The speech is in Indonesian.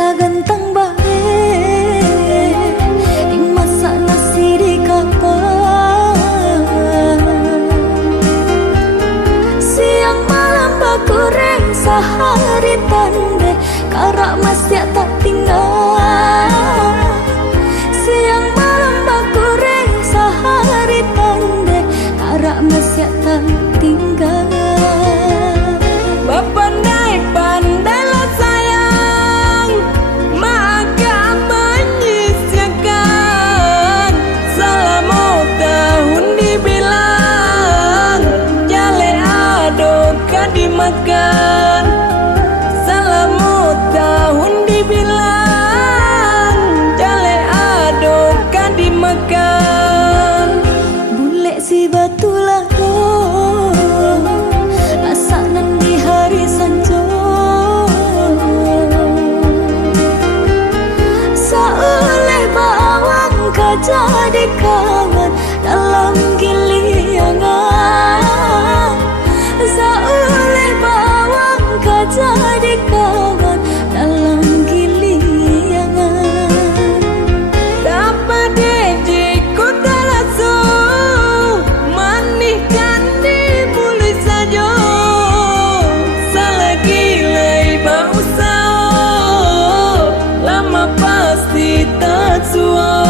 sagantang bae ing masak nasi di kapal. Siang malam bakureng sehari tanda karak masih tak tinggal. Siang malam bakureng sehari tanda karak masih tak tinggal. Pandai pandailah sayang, maka menyisihkan. Selama tahun dibilang, jale adokan dimakan. Selama tahun dibilang, jale adokan dimakan. Bule si batu lato asanan di hari sanjo. Saoleh bawang jadi kawan dalam giliangan. Saoleh bawang jadi kawan dalam giliangan. Dapat dejiku talasu, manihkan di mulut saja. Selagi lay bau sao, lama pasti tak suah.